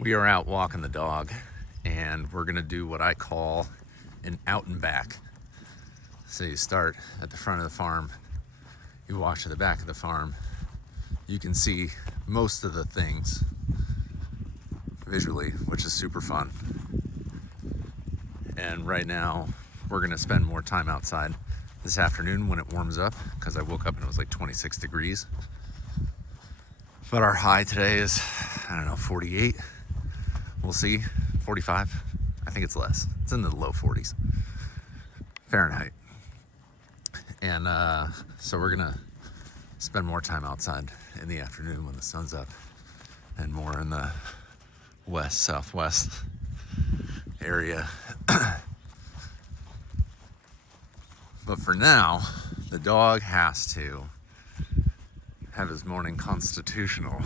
We are out walking the dog, and we're gonna do what I call an out and back. So you start at the front of the farm, you walk to the back of the farm, you can see most of the things visually, which is super fun. And right now, we're gonna spend more time outside this afternoon when it warms up, because I woke up and it was like 26 degrees. But our high today is, I don't know, 48. We'll see, 45. I think it's less. It's in the low 40s Fahrenheit. And so we're gonna spend more time outside in the afternoon when the sun's up, and more in the west, southwest area. But for now, the dog has to have his morning constitutional,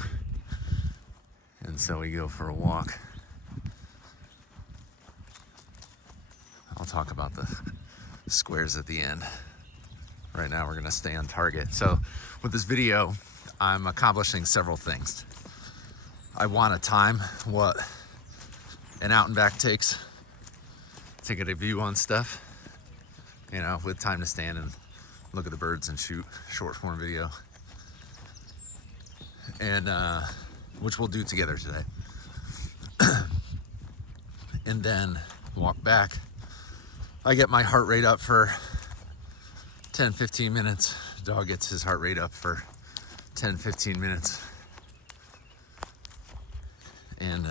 and so we go for a walk. I'll talk about the squares at the end. Right now we're gonna stay on target. So with this video, I'm accomplishing several things. I want to time what an out and back takes to get a view on stuff, you know, with time to stand and look at the birds and shoot short form video. And which we'll do together today. And then walk back. I get my heart rate up for 10-15 minutes. Dog gets his heart rate up for 10-15 minutes. And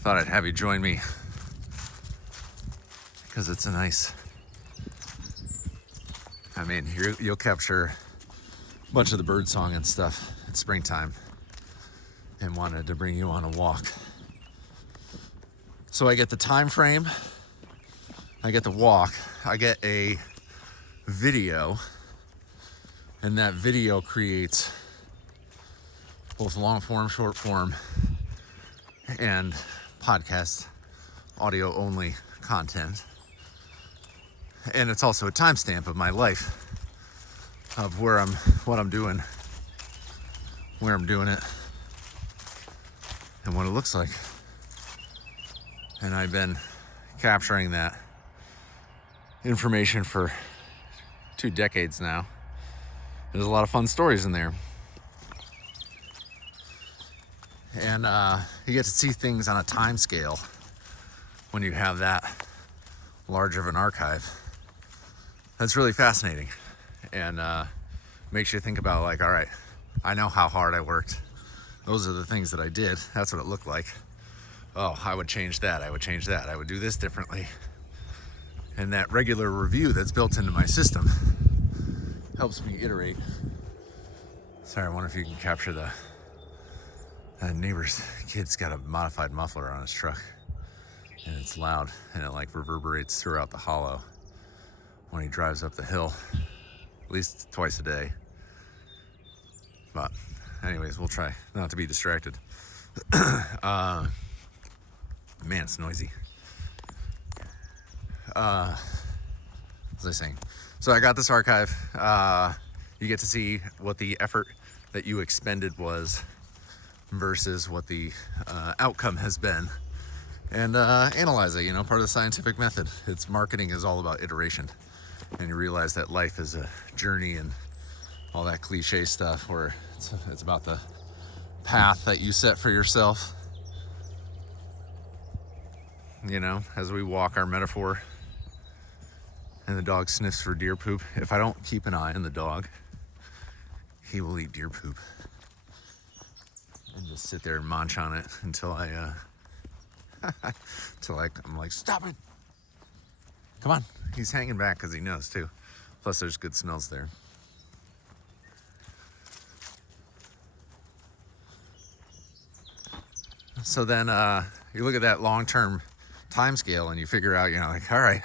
thought I'd have you join me, because it's a nice, I mean, you'll capture a bunch of the bird song and stuff. It's springtime, and wanted to bring you on a walk. So I get the time frame, I get the walk, I get a video, and that video creates both long form, short form, and podcast audio only content. And it's also a timestamp of my life, of what I'm doing, where I'm doing it, and what it looks like. And I've been capturing that information for 2 decades now. There's a lot of fun stories in there. And you get to see things on a time scale when you have that large of an archive. That's really fascinating, and makes you think about, like, all right, I know how hard I worked. Those are the things that I did. That's what it looked like. Oh, I would change that. I would change that. I would do this differently. And that regular review that's built into my system helps me iterate. Sorry, I wonder if you can capture the neighbor's kid's got a modified muffler on his truck, and it's loud, and it like reverberates throughout the hollow when he drives up the hill, at least twice a day. But anyways, we'll try not to be distracted. Man, it's noisy. What was I saying? So I got this archive. You get to see what the effort that you expended was versus what the outcome has been, and analyze it. You know, part of the scientific method. It's marketing is all about iteration, and you realize that life is a journey and all that cliche stuff, where it's about the path that you set for yourself. You know, as we walk our metaphor, and the dog sniffs for deer poop. If I don't keep an eye on the dog, he will eat deer poop. And just sit there and munch on it until I'm like, stop it. Come on. He's hanging back because he knows too. Plus there's good smells there. So then you look at that long-term time scale and you figure out, you know, like, all right,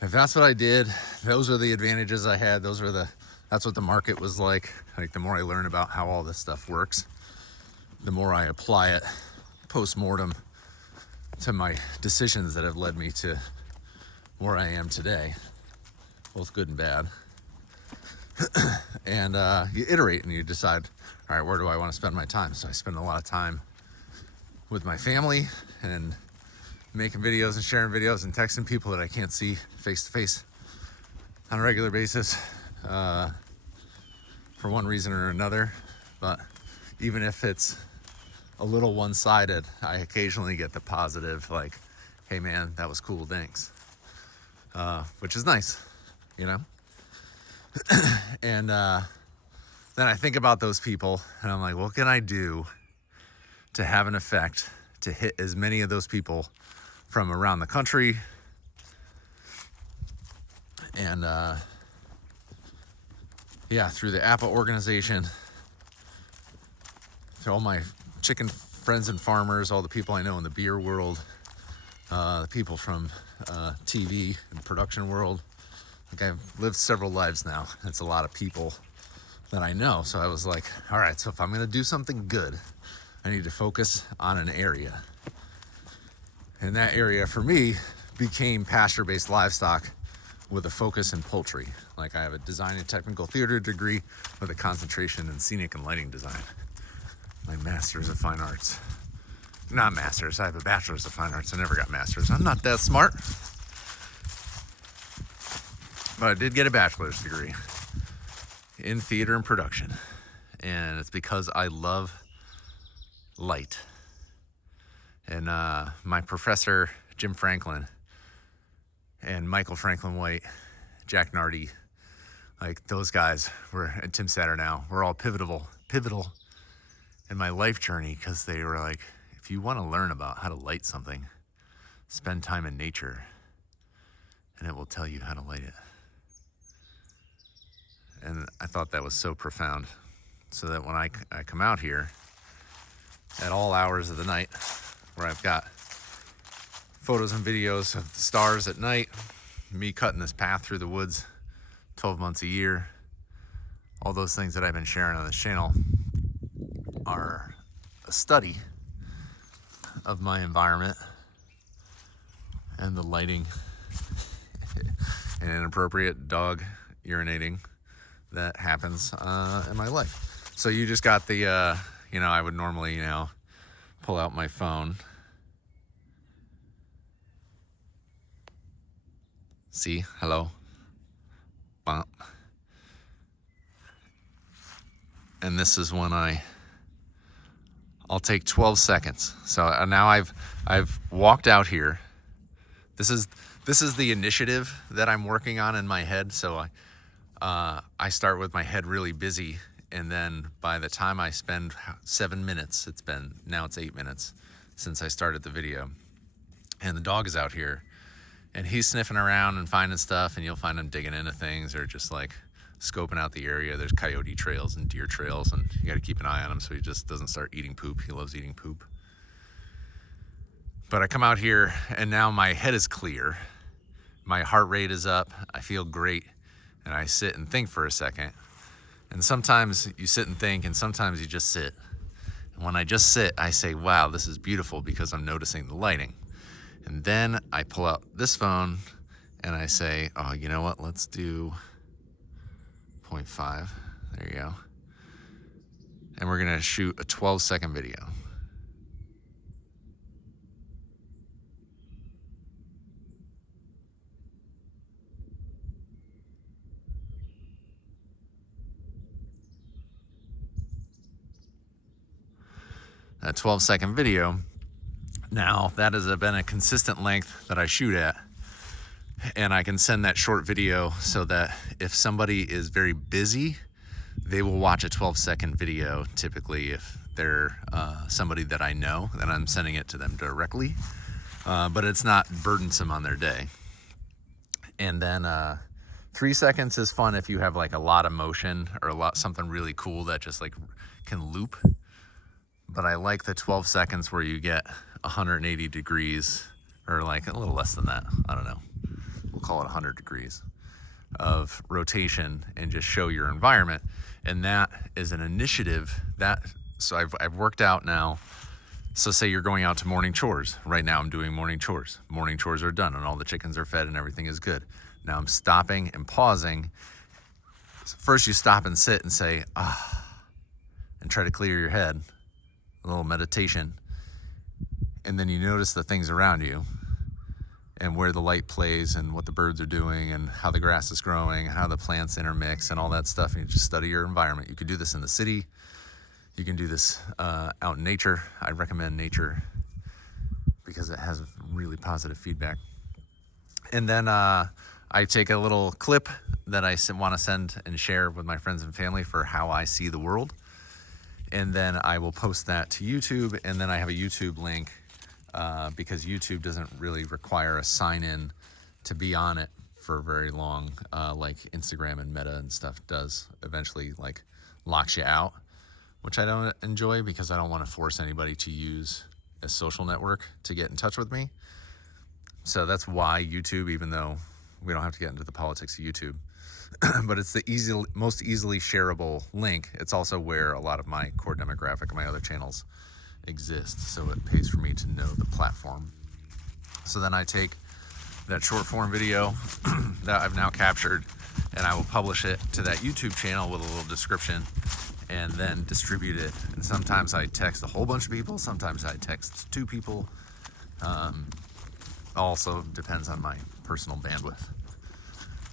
if that's what I did, those are the advantages I had, that's what the market was like. Like, the more I learn about how all this stuff works, the more I apply it post-mortem to my decisions that have led me to where I am today, both good and bad. And you iterate and you decide, all right, where do I want to spend my time? So I spend a lot of time with my family and making videos and sharing videos and texting people that I can't see face to face on a regular basis, for one reason or another. But even if it's a little one-sided, I occasionally get the positive, like, hey man, that was cool, thanks. Which is nice, you know? And then I think about those people and I'm like, what can I do to have an effect to hit as many of those people from around the country? And yeah, through the APA organization, to all my chicken friends and farmers, all the people I know in the beer world, the people from TV and production world. Like, I've lived several lives now. It's a lot of people that I know. So I was like, all right, so if I'm gonna do something good, I need to focus on an area. And that area for me became pasture-based livestock with a focus in poultry. Like, I have a design and technical theater degree with a concentration in scenic and lighting design. My master's of fine arts. Not master's, I have a bachelor's of fine arts. I never got master's. I'm not that smart. But I did get a bachelor's degree in theater and production. And it's because I love light. And my professor, Jim Franklin, and Michael Franklin White, Jack Nardi, like those guys were, and Tim Satternow, were all pivotal in my life journey, because they were like, if you want to learn about how to light something, spend time in nature and it will tell you how to light it. And I thought that was so profound, so that when I come out here at all hours of the night, where I've got photos and videos of the stars at night, me cutting this path through the woods 12 months a year, all those things that I've been sharing on this channel are a study of my environment and the lighting and inappropriate dog urinating that happens in my life. So you just got the, I would normally, pull out my phone. See, hello. Bump. And this is when I'll take 12 seconds. So now I've walked out here. This is the initiative that I'm working on in my head. So I start with my head really busy, and then by the time I spend 7 minutes, now it's 8 minutes since I started the video, and the dog is out here and he's sniffing around and finding stuff, and you'll find him digging into things or just like scoping out the area. There's coyote trails and deer trails, and you got to keep an eye on him so he just doesn't start eating poop. He loves eating poop. But I come out here and now my head is clear. My heart rate is up. I feel great. And I sit and think for a second. And sometimes you sit and think, and sometimes you just sit. And when I just sit, I say, wow, this is beautiful, because I'm noticing the lighting. And then I pull out this phone and I say, oh, you know what? Let's do 0.5. There you go. And we're gonna shoot a 12-second video. A 12-second video. Now, that has been a consistent length that I shoot at, and I can send that short video so that if somebody is very busy, they will watch a 12-second video. Typically, if they're somebody that I know, then I'm sending it to them directly, but it's not burdensome on their day. And then 3 seconds is fun if you have like a lot of motion or something really cool that just like can loop. But I like the 12 seconds where you get 180 degrees, or like a little less than that. I don't know. We'll call it 100 degrees of rotation, and just show your environment. And that is an initiative so I've worked out now. So say you're going out to morning chores. Right now I'm doing morning chores. Morning chores are done and all the chickens are fed and everything is good. Now I'm stopping and pausing So first you stop and sit and say, and try to clear your head, a little meditation. And then you notice the things around you and where the light plays and what the birds are doing and how the grass is growing, how the plants intermix and all that stuff. And you just study your environment. You could do this in the city. You can do this out in nature. I recommend nature because it has really positive feedback. And then I take a little clip that I want to send and share with my friends and family for how I see the world. And then I will post that to YouTube. And then I have a YouTube link because YouTube doesn't really require a sign in to be on it for very long, like Instagram and Meta and stuff does. Eventually like locks you out, which I don't enjoy because I don't want to force anybody to use a social network to get in touch with me. So that's why YouTube, even though we don't have to get into the politics of YouTube, but it's the most easily shareable link. It's also where a lot of my core demographic of my other channels exist. So it pays for me to know the platform. So then I take that short form video that I've now captured and I will publish it to that YouTube channel with a little description and then distribute it. And sometimes I text a whole bunch of people. Sometimes I text 2 people. Also depends on my personal bandwidth.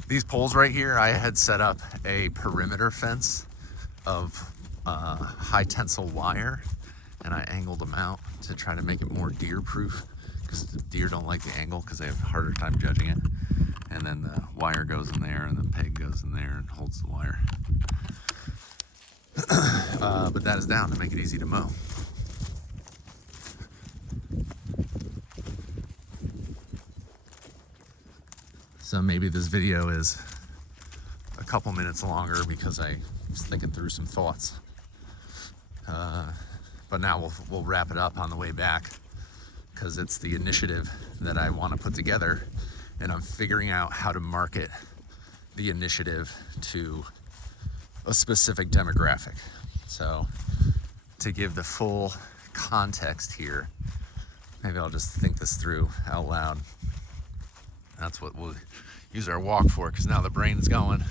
These poles right here, I had set up a perimeter fence of high tensile wire, and I angled them out to try to make it more deer proof because the deer don't like the angle because they have a harder time judging it. And then the wire goes in there and the peg goes in there and holds the wire. But that is down to make it easy to mow. So maybe this video is a couple minutes longer because I was thinking through some thoughts. But now we'll wrap it up on the way back because it's the initiative that I want to put together, and I'm figuring out how to market the initiative to a specific demographic. So to give the full context here, maybe I'll just think this through out loud. That's what we'll use our walk for, because now the brain's going.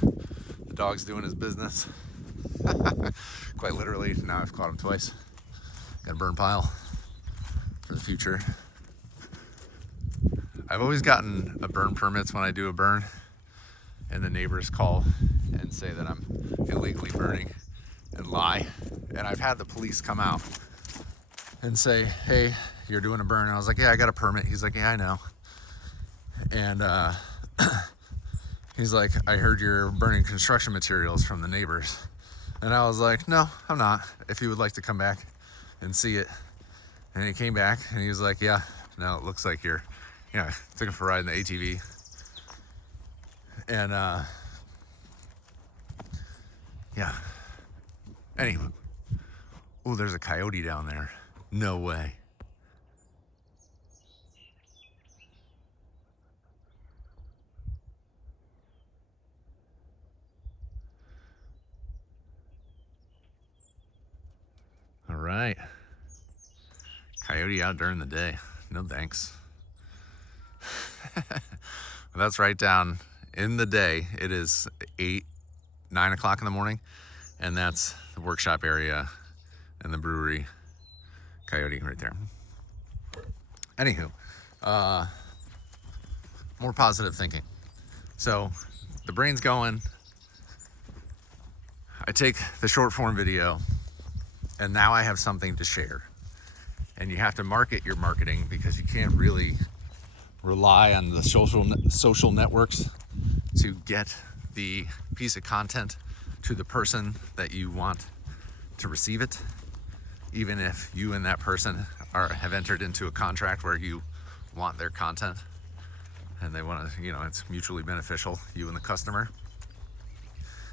The dog's doing his business. Quite literally, now I've caught him twice. Got a burn pile for the future. I've always gotten a burn permits when I do a burn, and the neighbors call and say that I'm illegally burning and lie. And I've had the police come out and say, hey, you're doing a burn. And I was like, yeah, I got a permit. He's like, yeah, I know. And he's like, I heard you're burning construction materials from the neighbors. And I was like, no, I'm not, if you would like to come back and see it. And he came back and he was like, yeah, now it looks like you're, took him for a ride in the ATV. And yeah. Anyway. Oh, there's a coyote down there. No way. All right. Coyote out during the day. No thanks. That's right down in the day. It is 9 o'clock in the morning, and that's the workshop area and the brewery. Coyote right there. Anywho, more positive thinking. So the brain's going. I take the short form video, and now I have something to share. And you have to market your marketing because you can't really rely on the social networks to get the piece of content to the person that you want to receive it, even if you and that person have entered into a contract where you want their content and they want to, it's mutually beneficial, you and the customer.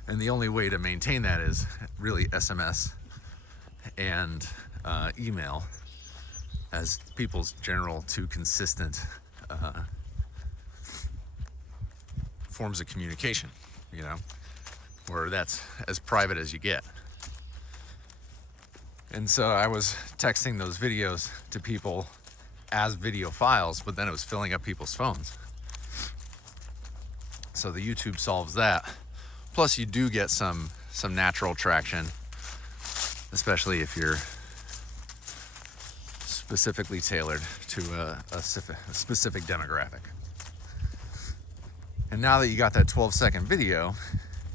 And the only way to maintain that is really SMS and email as people's general 2 consistent forms of communication, where that's as private as you get. And so I was texting those videos to people as video files, but then it was filling up people's phones. So the YouTube solves that. Plus, you do get some natural traction, especially if you're specifically tailored to a specific demographic. And now that you got that 12-second video,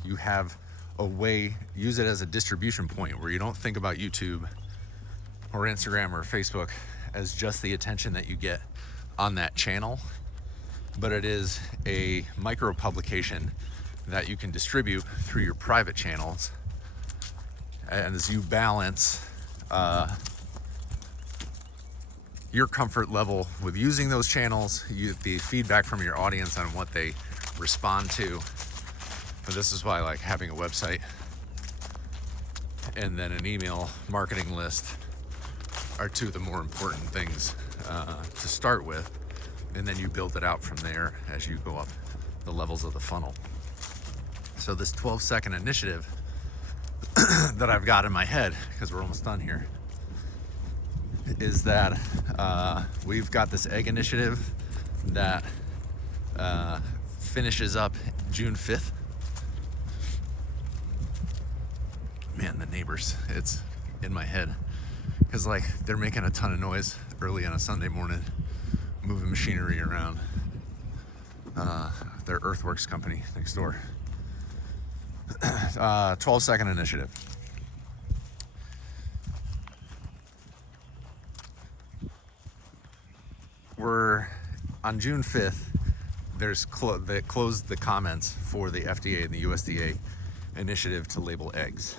you have a way, use it as a distribution point where you don't think about YouTube or Instagram or Facebook as just the attention that you get on that channel, but it is a micro publication that you can distribute through your private channels. And as you balance your comfort level with using those channels, the feedback from your audience on what they respond to. But this is why like having a website and then an email marketing list are two of the more important things to start with. And then you build it out from there as you go up the levels of the funnel. So this 12-second initiative that I've got in my head, because we're almost done here, is that we've got this egg initiative that finishes up June 5th. Man, the neighbors, it's in my head. Because like they're making a ton of noise early on a Sunday morning, moving machinery around. Their earthworks company next door. 12-second initiative. We're on June 5th. There's they closed the comments for the FDA and the USDA initiative to label eggs.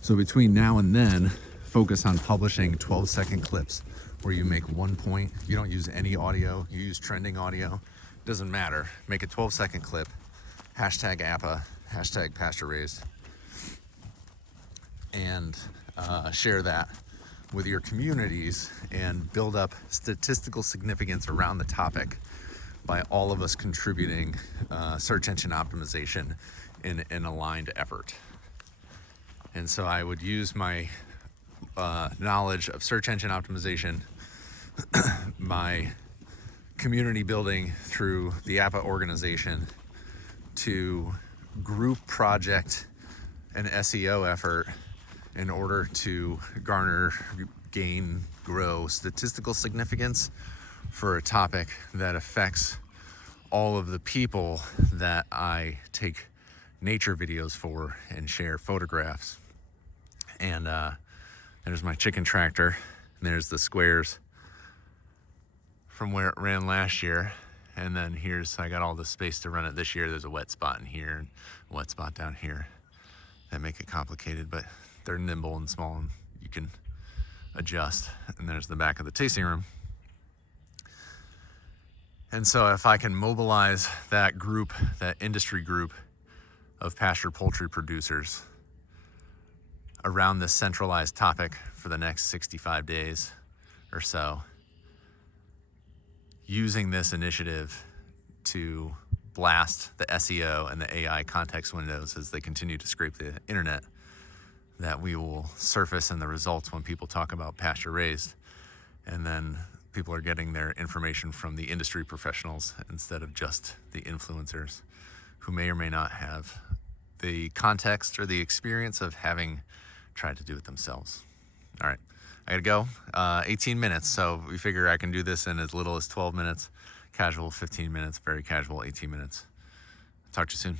So between now and then, focus on publishing 12-second clips where you make one point. You don't use any audio, you use trending audio. Doesn't matter. Make a 12-second clip, hashtag APA, hashtag pasture raised, and share that with your communities and build up statistical significance around the topic by all of us contributing search engine optimization in an aligned effort. And so I would use my knowledge of search engine optimization, my community building through the APA organization, to group project an SEO effort in order to garner, gain, grow statistical significance for a topic that affects all of the people that I take nature videos for and share photographs. And there's my chicken tractor, and there's the squares from where it ran last year. And then I got all the space to run it this year. There's a wet spot in here and a wet spot down here that make it complicated, but they're nimble and small and you can adjust. And there's the back of the tasting room. And so if I can mobilize that group, that industry group of pasture poultry producers around this centralized topic for the next 65 days or so, using this initiative to blast the SEO and the AI context windows as they continue to scrape the internet, that we will surface in the results when people talk about pasture raised. And then people are getting their information from the industry professionals instead of just the influencers who may or may not have the context or the experience of having tried to do it themselves. All right, I gotta go. 18 minutes, so we figure I can do this in as little as 12 minutes. Casual, 15 minutes. Very casual, 18 minutes. Talk to you soon.